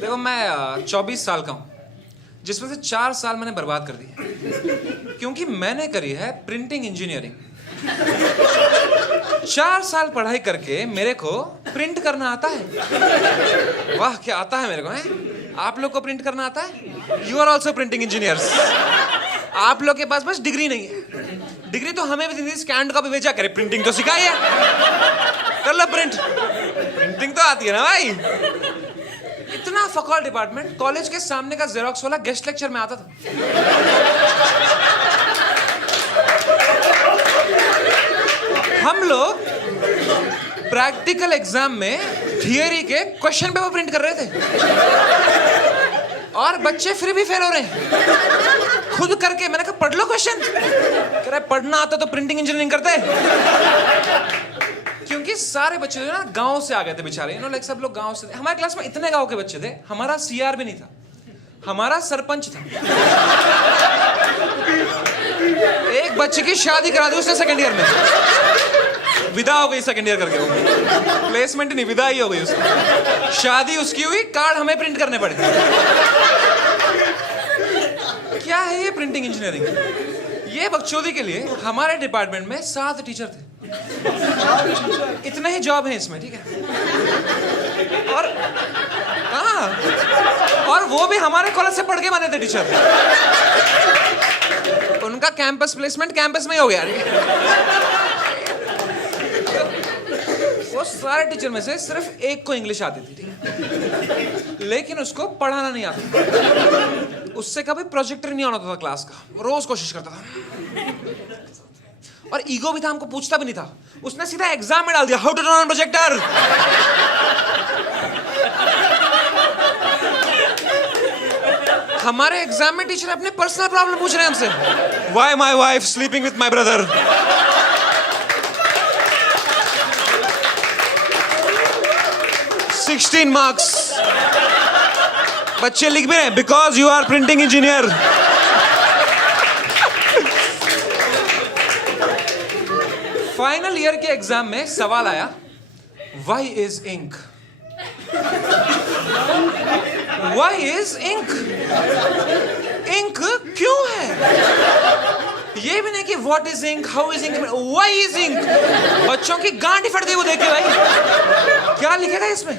देखो मैं 24 साल का हूँ, जिसमें से 4 साल मैंने बर्बाद कर दिए क्योंकि मैंने करी है प्रिंटिंग इंजीनियरिंग। 4 साल पढ़ाई करके मेरे को प्रिंट करना आता है। वाह क्या आता है मेरे को, है? आप लोग को प्रिंट करना आता है? You are also printing engineers. आप लोग के पास बस डिग्री नहीं है। डिग्री तो हमें भी दी, स्कैन का भी भेजा करे, प्रिंटिंग तो सिखाई है, कर लो प्रिंट। प्रिंटिंग तो आती है ना भाई। इतना फकौल डिपार्टमेंट, कॉलेज के सामने का जेरोक्स वाला गेस्ट लेक्चर में आता था। हम लोग प्रैक्टिकल एग्जाम में थियरी के क्वेश्चन पेपर प्रिंट कर रहे थे और बच्चे फिर भी फेल हो रहे हैं खुद करके। मैंने कहा पढ़ लो क्वेश्चन। कह रहा पढ़ना आता तो प्रिंटिंग इंजीनियरिंग करते। क्योंकि सारे बच्चे जो ना गांव से आ गए थे बेचारे, लाइक सब लोग गांव से थे। हमारे क्लास में इतने गांव के बच्चे थे, हमारा सीआर भी नहीं था, हमारा सरपंच था। एक बच्चे की शादी करा दी उसने सेकंड ईयर में, विदा हो गई सेकंड ईयर करके। वो प्लेसमेंट नहीं, विदा ही हो गई उसकी। शादी उसकी हुई, कार्ड हमें प्रिंट करने पड़े। क्या है ये प्रिंटिंग इंजीनियरिंग? ये बकचोदी के लिए हमारे डिपार्टमेंट में 7 टीचर थे। इतने ही जॉब हैं इसमें, ठीक है? और हाँ, और वो भी हमारे कॉलेज से पढ़ के बने थे टीचर। उनका कैंपस प्लेसमेंट कैंपस में ही हो गया। वो सारे टीचर में से सिर्फ एक को इंग्लिश आती थी, ठीक है? लेकिन उसको पढ़ाना नहीं आता। उससे कभी प्रोजेक्टर नहीं आना था क्लास का, रोज कोशिश करता था। और ईगो भी था, हमको पूछता भी नहीं था। उसने सीधा एग्जाम में डाल दिया, how to turn on projector. हमारे एग्जाम में टीचर अपने पर्सनल प्रॉब्लम पूछ रहे हैं हमसे। Why my wife sleeping with my brother. 16 marks. बच्चे लिख भी रहे हैं, because you are printing engineer. Final year के एग्जाम में सवाल आया, why is ink? Why is ink? Ink क्यों है? ये भी नहीं कि what is ink, how is ink, why is ink. बच्चों की गांड ही फट गई वो देख के। भाई क्या लिखेगा इसमें?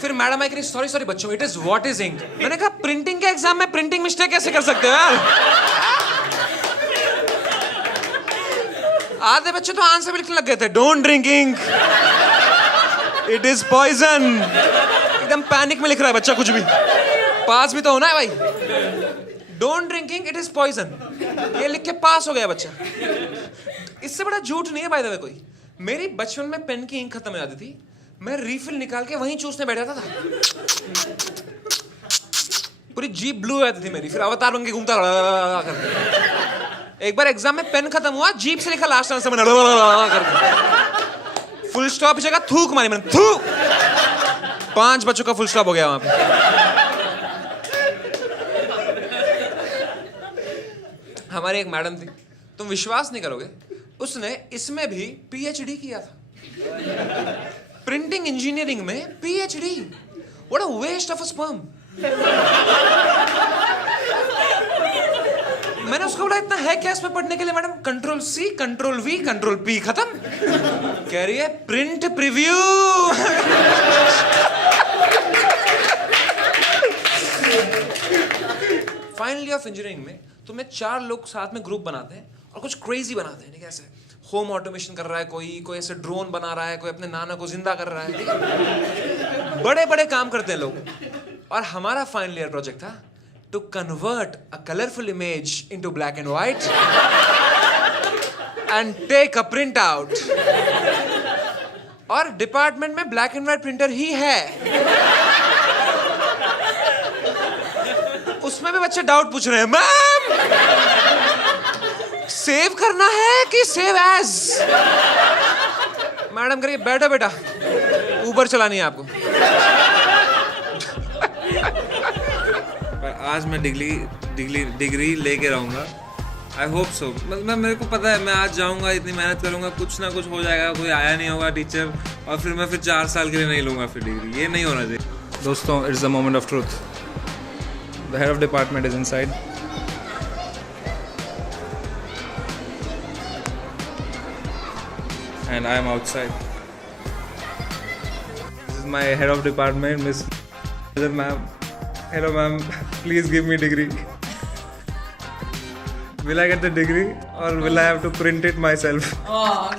फिर मैडम आई कह रही, सॉरी सॉरी बच्चों, it is what is ink. मैंने कहा प्रिंटिंग के एग्जाम में प्रिंटिंग मिस्टेक कैसे कर सकते हो यार? आधे बच्चे तो आंसर भी लिखने लग गए थे, don't drink ink, it is poison. एकदम पैनिक में लिख रहा है बच्चा, कुछ भी पास भी तो होना है भाई। Don't drink ink, it is poison, ये लिख के पास हो गया बच्चा। इससे बड़ा झूठ नहीं है बाय द वे कोई। मेरी बचपन में पेन की इंक खत्म हो जाती थी, मैं रिफिल निकाल के वहीं चूसने बैठ जाता था। पूरी जीभ ब्लू हो जाती थी मेरी, फिर अवतार बन के घूमता था। एक बार एग्जाम में पेन खत्म हुआ, जीप से लिखा लास्ट आंसर मैंने करके, फुल स्टॉप जगह थूक मारी मैंने, थू। 5 बच्चों का फुल स्टॉप हो गया वहां पे। हमारी एक मैडम थी, तुम विश्वास नहीं करोगे, उसने इसमें भी पीएचडी किया था। प्रिंटिंग इंजीनियरिंग में PhD. What a waste of a sperm. मैंने उसको बोला इतना है क्या इसमें पढ़ने के लिए? Madam control C, control V, control P, खत्म। कह रही है print preview. Final year of engineering में तुम्हें 4 लोग साथ में ग्रुप बनाते हैं और कुछ क्रेजी बनाते हैं, ठीक है? ऐसे होम ऑटोमेशन कर रहा है कोई ऐसे ड्रोन बना रहा है, कोई अपने नाना को जिंदा कर रहा है। बड़े बड़े काम करते हैं लोग। और हमारा फाइनल ईयर प्रोजेक्ट था to convert a colorful image into black and white and take a print out. और डिपार्टमेंट में ब्लैक एंड व्हाइट प्रिंटर ही है। उसमें भी बच्चे डाउट पूछ रहे हैं, मैम सेव करना है कि सेव एज? मैडम करिए बैठो बेटा, ऊबर चलानी है आपको। आज मैं डिग्री लेके रहूँगा, आई होप सो। मतलब मेरे को पता है मैं आज जाऊँगा, इतनी मेहनत करूँगा, कुछ ना कुछ हो जाएगा, कोई आया नहीं होगा टीचर, और फिर मैं 4 साल के लिए नहीं लूँगा फिर डिग्री। ये नहीं होना चाहिए। दोस्तों, it's the moment of truth. The head of department is inside. And I am outside. This is my head of department, Miss Ma'am. Hello ma'am, please give me degree. Will I get the degree or will I have to print it myself? Oh,